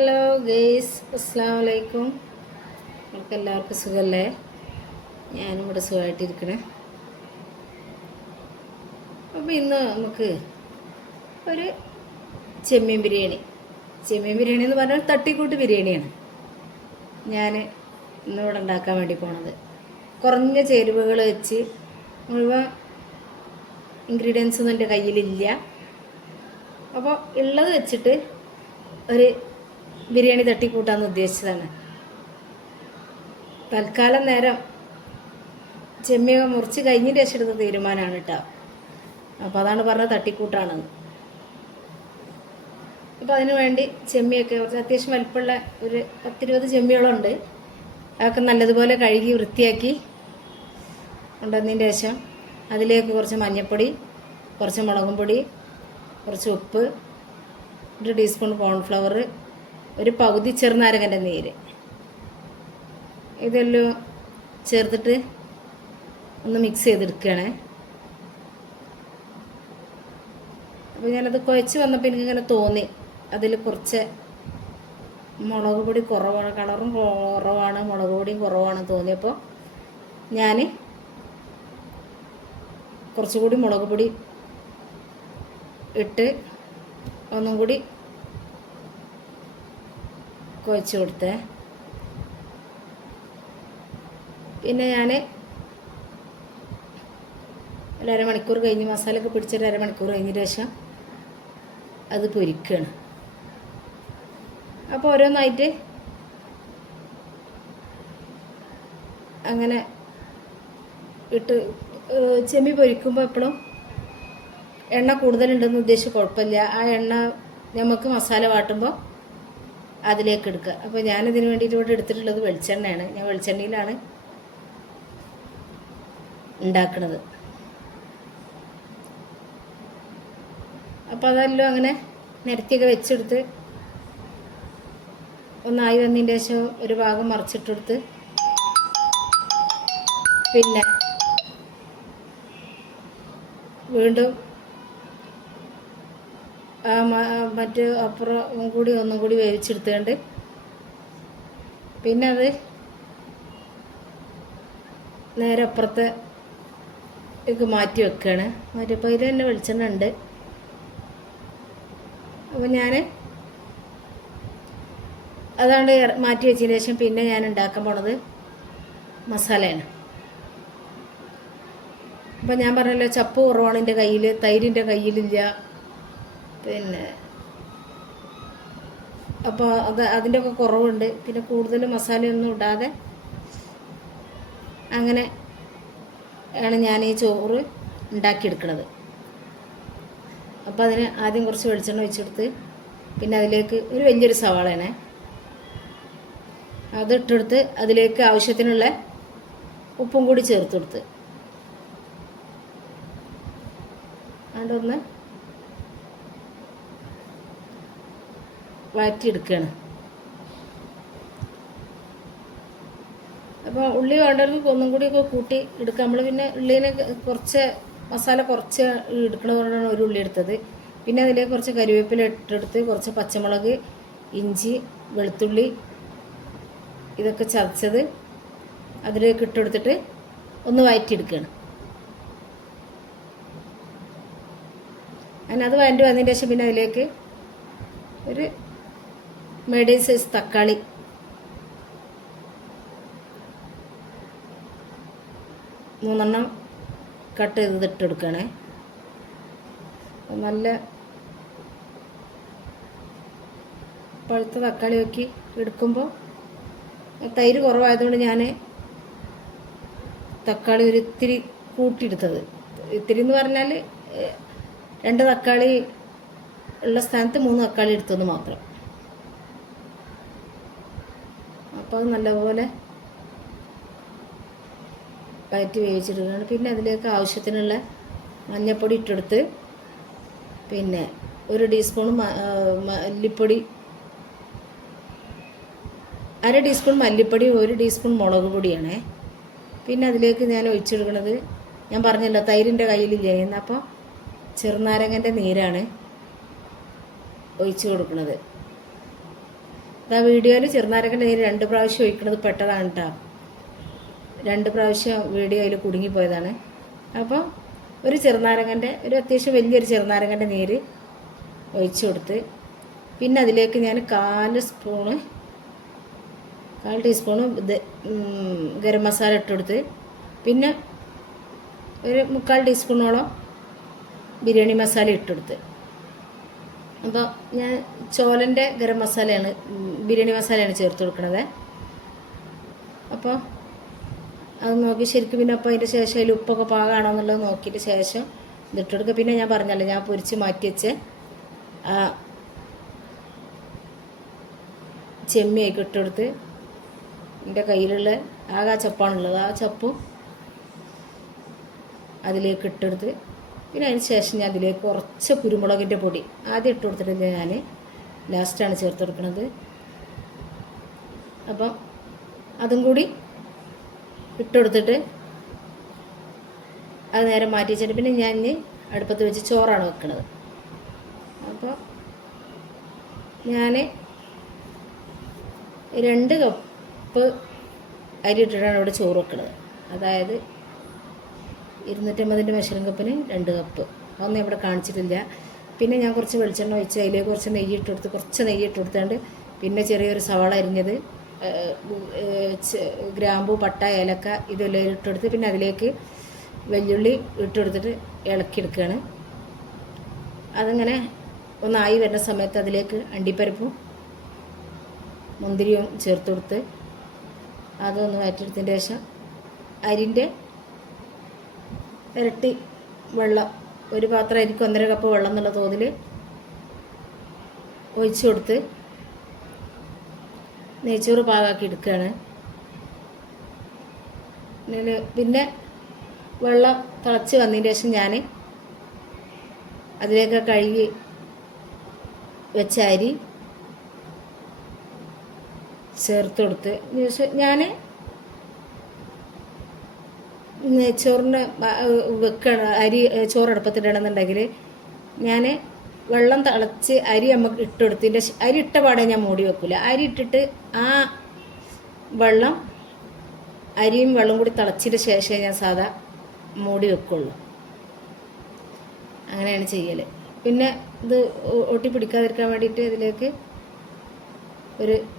Hello guys, അസ്സലാമു അലൈക്കും. നമുക്ക് എല്ലാവർക്കും സുഖമല്ലേ? ഞാനും ഇവിടെ സുഖമായിട്ടിരിക്കണേ. അപ്പോൾ ഇന്ന് നമുക്ക് ഒരു ചെമ്മീൻ ബിരിയാണി എന്ന് പറഞ്ഞാൽ തട്ടിക്കൂട്ട് ബിരിയാണിയാണ് ഞാൻ ഇന്നിവിടെ ഉണ്ടാക്കാൻ വേണ്ടി പോണത്. കുറഞ്ഞ ചേരുവകൾ വെച്ച് മുഴുവൻ ഇൻഗ്രീഡിയൻസ് ഒന്നും എൻ്റെ കയ്യിലില്ല. അപ്പോൾ ഉള്ളത് വെച്ചിട്ട് ഒരു ബിരിയാണി തട്ടിക്കൂട്ടാന്ന് ഉദ്ദേശിച്ചതാണ്. തൽക്കാലം നേരം ചെമ്മീൻ മുറിച്ച് കഴിഞ്ഞിട്ട് ശേഷം എടുത്ത തീരുമാനമാണ് കേട്ടോ. അപ്പോൾ അതാണ് പറഞ്ഞത് തട്ടിക്കൂട്ടാണെന്ന്. അപ്പോൾ അതിന് വേണ്ടി ചെമ്മിയൊക്കെ കുറച്ച് അത്യാവശ്യം വലിപ്പമുള്ള ഒരു 10-20 ചെമ്മികളുണ്ട്. അതൊക്കെ നല്ലതുപോലെ കഴുകി വൃത്തിയാക്കി കൊണ്ടുവന്നതിന് ശേഷം അതിലേക്ക് കുറച്ച് മഞ്ഞൾപ്പൊടി, കുറച്ച് മുളകും പൊടി, കുറച്ച് ഉപ്പ്, 1 ടീസ്പൂൺ കോൺഫ്ലവർ, ഒരു പകുതി ചെറുനാരങ്ങൻ്റെ നീര്, ഇതെല്ലാം ചേർത്തിട്ട് ഒന്ന് മിക്സ് ചെയ്തെടുക്കുകയാണ്. അപ്പോൾ ഞാനത് കുഴച്ച് വന്നപ്പോൾ എനിക്കിങ്ങനെ തോന്നി അതിൽ കുറച്ച് മുളക് പൊടി കുറവാണ്, കളറും കുറവാണ്, മുളക് പൊടിയും കുറവാണ് തോന്നിയപ്പോൾ ഞാൻ കുറച്ചുകൂടി മുളക് പൊടി ഇട്ട് ഒന്നും കൂടി കുഴച്ച് കൊടുത്തേ. പിന്നെ ഞാൻ ഒരു അരമണിക്കൂർ കഴിഞ്ഞ് മസാലയൊക്കെ പിടിച്ചൊരു അരമണിക്കൂർ കഴിഞ്ഞതിന് ശേഷം അത് പൊരിക്കുകയാണ്. അപ്പോൾ ഓരോന്നായിട്ട് അങ്ങനെ ഇട്ട് ചെമ്മി പൊരിക്കുമ്പോൾ എപ്പോഴും എണ്ണ കൂടുതലുണ്ടെന്ന് ഉദ്ദേശിച്ച് കുഴപ്പമില്ല. ആ എണ്ണ നമുക്ക് മസാല വാട്ടുമ്പോൾ അതിലേക്ക് എടുക്കുക. അപ്പോൾ ഞാനിതിന് വേണ്ടിയിട്ട് ഇവിടെ എടുത്തിട്ടുള്ളത് വെളിച്ചെണ്ണയാണ്. ഞാൻ വെളിച്ചെണ്ണയിലാണ് ഉണ്ടാക്കുന്നത്. അപ്പോൾ അതെല്ലാം അങ്ങനെ നിരത്തിയൊക്കെ വെച്ചെടുത്ത് ഒന്നായി വന്നതിൻ്റെ ശേഷം ഒരു ഭാഗം മറിച്ചിട്ടെടുത്ത് പിന്നെ വീണ്ടും മറ്റ് അപ്പുറം കൂടി ഒന്നും കൂടി വേവിച്ചെടുത്തുകൊണ്ട് പിന്നെ അത് നേരെ അപ്പുറത്തേക്ക് മാറ്റി വെക്കുകയാണ്. മാറ്റിയപ്പോൾ അതിൽ തന്നെ വെളിച്ചെണ്ണ ഉണ്ട്. അപ്പോൾ ഞാൻ അതാണ്ട് മാറ്റി വെച്ചതിന് ശേഷം പിന്നെ ഞാൻ ഉണ്ടാക്കാൻ പോണത് മസാലയാണ്. അപ്പം ഞാൻ പറഞ്ഞല്ലോ ചപ്പ് കുറവാണ് എൻ്റെ കയ്യിൽ, തൈരിൻ്റെ കയ്യിലില്ല. പിന്നെ അപ്പോൾ അതിൻ്റെയൊക്കെ കുറവുണ്ട്. പിന്നെ കൂടുതൽ മസാലയൊന്നും ഇടാതെ അങ്ങനെ ആണ് ഞാൻ ഈ ചോറ് ഉണ്ടാക്കിയെടുക്കുന്നത്. അപ്പോൾ അതിന് ആദ്യം കുറച്ച് വെളിച്ചെണ്ണ ഒഴിച്ചെടുത്ത് പിന്നെ അതിലേക്ക് ഒരു വലിയൊരു സവാളയാണ് അതിട്ടെടുത്ത് അതിലേക്ക് ആവശ്യത്തിനുള്ള ഉപ്പും കൂടി ചേർത്ത് കൊടുത്ത് അതുകൊണ്ടൊന്ന് വഴറ്റിയെടുക്കുകയാണ്. അപ്പോൾ ഉള്ളി വേണ്ടവർക്ക് ഒന്നും കൂടിയൊക്കെ കൂട്ടി എടുക്കുക. നമ്മൾ പിന്നെ ഉള്ളിനെ കുറച്ച് മസാല കുറച്ച് എടുക്കണതുകൊണ്ടാണ് ഒരു ഉള്ളി എടുത്തത്. പിന്നെ അതിലേക്ക് കുറച്ച് കരിവേപ്പില ഇട്ടെടുത്ത് കുറച്ച് പച്ചമുളക്, ഇഞ്ചി, വെളുത്തുള്ളി ഇതൊക്കെ ചതച്ചത് അതിലേക്ക് ഇട്ടെടുത്തിട്ട് ഒന്ന് വഴറ്റിയെടുക്കുകയാണ്. അങ്ങനെ അത് വഴറ്റി വന്നതിന് ശേഷം പിന്നെ അതിലേക്ക് ഒരു മീഡിയം സൈസ് തക്കാളി മൂന്നെണ്ണം കട്ട് ചെയ്ത് ഇട്ടെടുക്കണേ. നല്ല പഴുത്ത തക്കാളി നോക്കി എടുക്കുമ്പോൾ തൈര് കുറവായതുകൊണ്ട് ഞാൻ തക്കാളി ഒരു ഇത്തിരി കൂട്ടിയെടുത്തത്. ഇത്തിരി എന്ന് പറഞ്ഞാൽ 2 തക്കാളി ഉള്ള സ്ഥാനത്ത് 3 തക്കാളി എടുത്തത് മാത്രം. അപ്പോൾ അത് നല്ലപോലെ വഴറ്റി വേവിച്ചെടുക്കുകയാണ്. പിന്നെ അതിലേക്ക് ആവശ്യത്തിനുള്ള മഞ്ഞൾപ്പൊടി ഇട്ടെടുത്ത് പിന്നെ 1 ടീസ്പൂൺ മല്ലിപ്പൊടി, 1/2 ടീസ്പൂൺ മല്ലിപ്പൊടി, 1 ടീസ്പൂൺ മുളക് പൊടിയാണേ. പിന്നെ അതിലേക്ക് ഞാൻ ഒഴിച്ചെടുക്കുന്നത് ഞാൻ പറഞ്ഞല്ലോ തൈരിൻ്റെ കയ്യിലില്ലേ എന്ന്. അപ്പോൾ ചെറുനാരങ്ങൻ്റെ നീരാണ് ഒഴിച്ചു കൊടുക്കുന്നത്. ആ വീഡിയോയിൽ ചെറുനാരങ്ങൻ്റെ നീര് 2 പ്രാവശ്യം ഒഴിക്കുന്നത് പെട്ടതാണ് കേട്ടോ. 2 പ്രാവശ്യം വീഡിയോയിൽ കുടുങ്ങിപ്പോയതാണ്. അപ്പോൾ ഒരു ചെറുനാരങ്ങൻ്റെ ഒരു അത്യാവശ്യം വലിയൊരു ചെറുനാരങ്ങൻ്റെ നീര് ഒഴിച്ചു കൊടുത്ത് പിന്നെ അതിലേക്ക് ഞാൻ 1/4 ടീസ്പൂണ് ഇത് ഗരം മസാല ഇട്ട് കൊടുത്ത് പിന്നെ ഒരു 3/4 ടീസ്പൂണോളം ബിരിയാണി മസാല ഇട്ടെടുത്ത്. അപ്പോൾ ഞാൻ ചോലൻ്റെ ഗരം മസാലയാണ് ബിരിയാണി മസാലയാണ് ചേർത്ത് കൊടുക്കുന്നത്. അപ്പോൾ അത് നോക്കി ശരിക്കും പിന്നെ അപ്പോൾ അതിൻ്റെ ശേഷം അതിൽ ഉപ്പൊക്കെ പാകമാണോ എന്നുള്ളത് നോക്കിയിട്ട് ശേഷം ഇതിട്ടെടുക്കുക. പിന്നെ ഞാൻ പറഞ്ഞല്ലോ ഞാൻ പൊരിച്ച് മാറ്റി വെച്ച് ആ ചെമ്മിയൊക്കെ ഇട്ടെടുത്ത് എൻ്റെ കയ്യിലുള്ള ആകെ ആ ചപ്പാണുള്ളത് ആ ചപ്പും അതിലേക്ക് ഇട്ടെടുത്ത് പിന്നെ അതിന് ശേഷം ഞാൻ അതിലേക്ക് കുറച്ച് കുരുമുളകിൻ്റെ പൊടി ആദ്യം ഇട്ട് കൊടുത്തിട്ടില്ല, ഞാൻ ലാസ്റ്റാണ് ചേർത്ത് കൊടുക്കുന്നത്. അപ്പം അതും കൂടി ഇട്ടുകൊടുത്തിട്ട് അത് നേരെ മാറ്റി വെച്ചിട്ട് പിന്നെ ഞാൻ അടുപ്പത്ത് വെച്ച് ചോറാണ് വെക്കുന്നത്. അപ്പോൾ ഞാൻ 2 കപ്പ് അരി ഇട്ടിട്ടാണ് ഇവിടെ ചോറ് വെക്കുന്നത്. അതായത് 250 മെഷറിംഗ് കപ്പിന് 2 കപ്പ്. അതൊന്നും ഇവിടെ കാണിച്ചിട്ടില്ല. പിന്നെ ഞാൻ കുറച്ച് വെളിച്ചെണ്ണ ഒഴിച്ച് അതിലേക്ക് കുറച്ച് നെയ്യ് ഇട്ട് കൊടുത്താണ്ട് പിന്നെ ചെറിയൊരു സവാള അരിഞ്ഞത്, ഗ്രാമ്പൂ, പട്ട, ഏലക്ക ഇതെല്ലാം ഇട്ടെടുത്ത് പിന്നെ അതിലേക്ക് വെല്ലുള്ളി ഇട്ടെടുത്തിട്ട് ഇളക്കിയെടുക്കുകയാണ്. അതിങ്ങനെ ഒന്നായി വരുന്ന സമയത്ത് അതിലേക്ക് അണ്ടിപ്പരിപ്പും മുന്തിരിയും ചേർത്ത് കൊടുത്ത് അതൊന്ന് വഴറ്റിയെടുത്തതിന് ശേഷം അരിൻ്റെ ഇരട്ടി വെള്ളം, ഒരു പാത്രം അരിക്ക് 1.5 കപ്പ് വെള്ളം എന്നുള്ള തോതിൽ ഒഴിച്ചു കൊടുത്ത് നെയ്ച്ചോറ് പാകാക്കി എടുക്കുകയാണ്. പിന്നെ വെള്ളം തിളച്ച് വന്നതിന് ശേഷം ഞാൻ അതിലേക്ക് കഴുകി വെച്ച അരി ചേർത്ത് കൊടുത്ത് ഞാൻ നെയ്ച്ചോറിന് വെക്കണം. ചോറടുപ്പത്തിടണമെന്നുണ്ടെങ്കിൽ ഞാൻ വെള്ളം തിളച്ച് അരി നമുക്ക് ഇട്ടെടുത്തതിൻ്റെ അരി ഇട്ട പാടെ ഞാൻ മൂടി വെക്കില്ല. അരി ഇട്ടിട്ട് ആ വെള്ളം അരിയും വെള്ളം കൂടി തിളച്ചതിന് ശേഷമേ ഞാൻ സാധാ മൂടി വെക്കുള്ളൂ. അങ്ങനെയാണ് ചെയ്യൽ. പിന്നെ ഇത് ഒട്ടി പിടിക്കാതിരിക്കാൻ വേണ്ടിയിട്ട് ഇതിലേക്ക്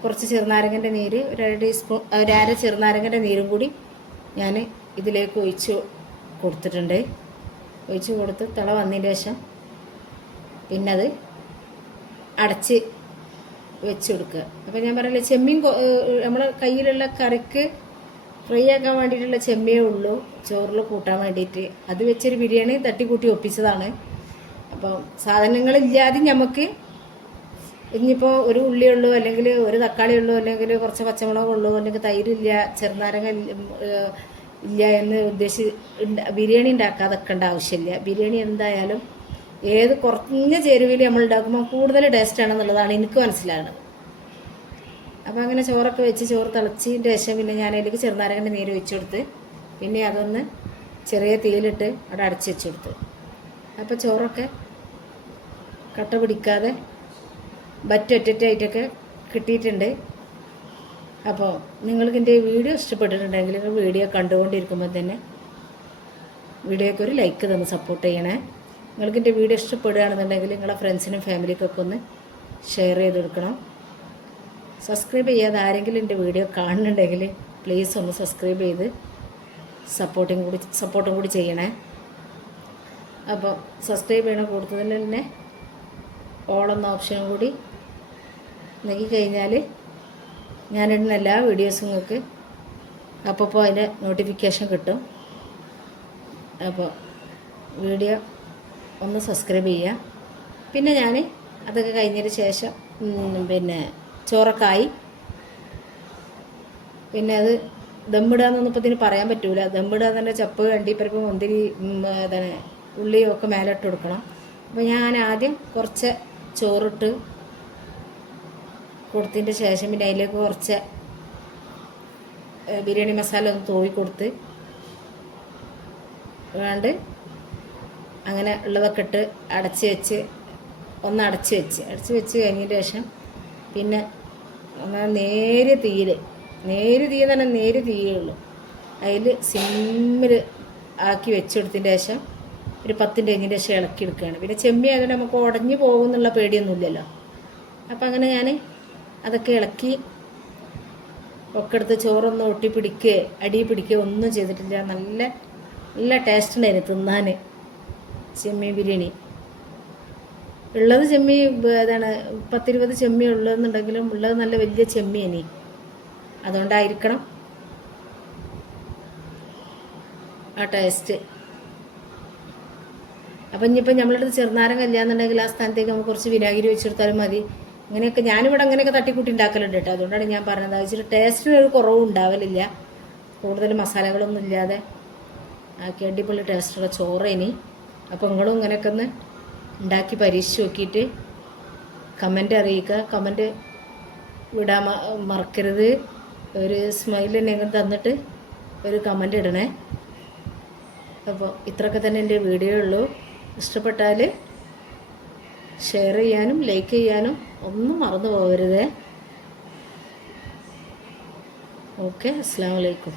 കുറച്ച് ചെറുനാരങ്ങൻ്റെ നീര്, 1/2 ടീസ്പൂൺ, 1/2 ചെറുനാരങ്ങൻ്റെ നീരും കൂടി ഞാൻ ഇതിലേക്ക് ഒഴിച്ച് കൊടുത്തിട്ടുണ്ട്. ഒഴിച്ച് കൊടുത്ത് തിള വന്നതിന് ശേഷം പിന്നെ അത് അടച്ച് വെച്ച് കൊടുക്കുക. അപ്പോൾ ഞാൻ പറയില്ല, ചെമ്മീൻ നമ്മളെ കയ്യിലുള്ള കറിക്ക് ഫ്രൈ ആക്കാൻ വേണ്ടിയിട്ടുള്ള ചെമ്മീനേ ഉള്ളൂ ചോറിൽ കൂട്ടാൻ വേണ്ടിയിട്ട്. അത് വെച്ചൊരു ബിരിയാണി തട്ടിക്കൂട്ടി ഒപ്പിച്ചതാണ്. അപ്പോൾ സാധനങ്ങളില്ലാതെ നമുക്ക് ഇനിയിപ്പോൾ ഒരു ഉള്ളിയുള്ളൂ, അല്ലെങ്കിൽ ഒരു തക്കാളി ഉള്ളൂ, അല്ലെങ്കിൽ കുറച്ച് പച്ചമുളകുള്ളൂ, അല്ലെങ്കിൽ തൈരില്ല, ചെറുനാരങ്ങ ഇല്ല എന്ന് ബിരിയാണി ഉണ്ടാക്കാതെക്കേണ്ട ആവശ്യമില്ല. ബിരിയാണി എന്തായാലും ഏത് കുറഞ്ഞ ചേരുവയിൽ നമ്മൾ ഉണ്ടാക്കുമ്പോൾ കൂടുതൽ ടേസ്റ്റാണെന്നുള്ളതാണ് എനിക്ക് മനസ്സിലാകുന്നത്. അപ്പോൾ അങ്ങനെ ചോറൊക്കെ വെച്ച് ചോറ് തിളച്ചതിൻ്റെ ശേഷം പിന്നെ ഞാൻ അതിലേക്ക് ചെറുനാരങ്ങൻ്റെ നീര് ഒഴിച്ചു കൊടുത്ത് പിന്നെ അതൊന്ന് ചെറിയ തീയിലിട്ട് അവിടെ അടച്ച് വെച്ച് കൊടുത്ത്. അപ്പോൾ ചോറൊക്കെ കട്ട പിടിക്കാതെ ഒറ്റയായിട്ടൊക്കെ കിട്ടിയിട്ടുണ്ട്. അപ്പോൾ നിങ്ങൾക്ക് എൻ്റെ വീഡിയോ ഇഷ്ടപ്പെട്ടിട്ടുണ്ടെങ്കിൽ നിങ്ങൾ വീഡിയോ കണ്ടുകൊണ്ടിരിക്കുമ്പോൾ തന്നെ വീഡിയോയ്ക്ക് ഒരു ലൈക്ക് തന്ന് സപ്പോർട്ട് ചെയ്യണേ. നിങ്ങൾക്ക് എൻ്റെ വീഡിയോ ഇഷ്ടപ്പെടുകയാണെന്നുണ്ടെങ്കിൽ നിങ്ങളുടെ ഫ്രണ്ട്സിനും ഫാമിലിക്കൊക്കെ ഒന്ന് ഷെയർ ചെയ്ത് കൊടുക്കണം. സബ്സ്ക്രൈബ് ചെയ്യാതെ ആരെങ്കിലും എൻ്റെ വീഡിയോ കാണുന്നുണ്ടെങ്കിൽ പ്ലീസ് ഒന്ന് സബ്സ്ക്രൈബ് ചെയ്ത് സപ്പോർട്ടും കൂടി ചെയ്യണേ. അപ്പോൾ സബ്സ്ക്രൈബ് ചെയ്യണ കൂടുതൽ തന്നെ ഓളെന്ന ഓപ്ഷനും കൂടി നൽകി കഴിഞ്ഞാൽ ഞാനിടുന്ന എല്ലാ വീഡിയോസും നിങ്ങൾക്ക് അപ്പോൾ അതിൻ്റെ നോട്ടിഫിക്കേഷൻ കിട്ടും. അപ്പോൾ വീഡിയോ ഒന്ന് സബ്സ്ക്രൈബ് ചെയ്യുക. പിന്നെ ഞാൻ അതൊക്കെ കഴിഞ്ഞതിന് ശേഷം പിന്നെ ചോറക്കായി പിന്നെ അത് ദമ്മിടുകയെന്നൊന്നും ഇപ്പോൾ ഇതിന് പറയാൻ പറ്റൂല. ദമ്മിടുക തന്നെ ചപ്പ്, അണ്ടിപ്പരിപ്പ്, മുന്തിരി, എന്താണ് ഉള്ളിയും ഒക്കെ മേലെ ഇട്ട് കൊടുക്കണം. അപ്പോൾ ഞാൻ ആദ്യം കുറച്ച് ചോറിട്ട് കൊടുത്തതിൻ്റെ ശേഷം പിന്നെ അതിലേക്ക് കുറച്ച് ബിരിയാണി മസാല ഒന്ന് തൂവി കൊടുത്ത് വേണ്ട അങ്ങനെ ഉള്ളതൊക്കെ ഇട്ട് അടച്ച് വെച്ച് കഴിഞ്ഞതിന് ശേഷം പിന്നെ നേരിയ തീയിൽ തന്നെ നേരിയ തീയേ ഉള്ളൂ. അതിൽ സിമ്മിൽ ആക്കി വെച്ചെടുത്തതിൻ്റെ ശേഷം ഒരു 10 മിനിറ്റിന് ശേഷം ഇളക്കി എടുക്കുകയാണ്. പിന്നെ ചെമ്മീൻ ആയതുകൊണ്ട് നമുക്ക് ഉടഞ്ഞു പോകുമെന്നുള്ള പേടിയൊന്നുമില്ലല്ലോ. അപ്പം അങ്ങനെ ഞാൻ അതൊക്കെ ഇളക്കി ഒക്കെ എടുത്ത് ചോറൊന്നും ഒട്ടിപ്പിടിക്കുക അടി പിടിക്കുക ഒന്നും ചെയ്തിട്ടില്ല. നല്ല നല്ല ടേസ്റ്റ് ഉണ്ടായിരുന്നു തിന്നാൻ ചെമ്മീൻ ബിരിയാണി. ഉള്ളത് ചെമ്മീൻ ഏതാണ് 10-20 ചെമ്മീൻ ഉള്ളതെന്നുണ്ടെങ്കിലും ഉള്ളത് നല്ല വലിയ ചെമ്മീനി, അതുകൊണ്ടായിരിക്കണം ആ ടേസ്റ്റ്. അപ്പം ഇനിയിപ്പോൾ നമ്മളടുത്ത് ചെറുനാരങ്ങ ഇല്ലയെന്നുണ്ടെങ്കിൽ ആ സ്ഥാനത്തേക്ക് നമുക്ക് കുറച്ച് വിനാഗിരി വെച്ചെടുത്താലും മതി. ഇങ്ങനെയൊക്കെ ഞാനിവിടെ അങ്ങനെയൊക്കെ തട്ടിക്കൂട്ടി ഉണ്ടാക്കലുണ്ട് കേട്ടോ. അതുകൊണ്ടാണ് ഞാൻ പറഞ്ഞത്. അത് വെച്ചിട്ട് ടേസ്റ്റിനൊരു കുറവും ഉണ്ടാവലില്ല. കൂടുതൽ മസാലകളൊന്നും ഇല്ലാതെ ആക്കി അടിപൊളി ടേസ്റ്റുള്ള ചോറേനി. അപ്പോൾ നിങ്ങളും ഇങ്ങനെയൊക്കെ ഒന്ന് ഉണ്ടാക്കി പരീക്ഷിച്ച് നോക്കിയിട്ട് കമൻ്റ് അറിയിക്കുക. കമൻ്റ് വിടാൻ മറക്കരുത്. ഒരു സ്മൈൽ എന്തെങ്കിലും തന്നിട്ട് ഒരു കമൻ്റ് ഇടണേ. അപ്പോൾ ഇത്രയൊക്കെ തന്നെ എൻ്റെ വീഡിയോ ഉള്ളൂ. ഇഷ്ടപ്പെട്ടാൽ ഷെയർ ചെയ്യാനും ലൈക്ക് ചെയ്യാനും ഒന്നും മറന്നു പോകരുത്. ഓക്കെ, അസ്സലാമു അലൈക്കും.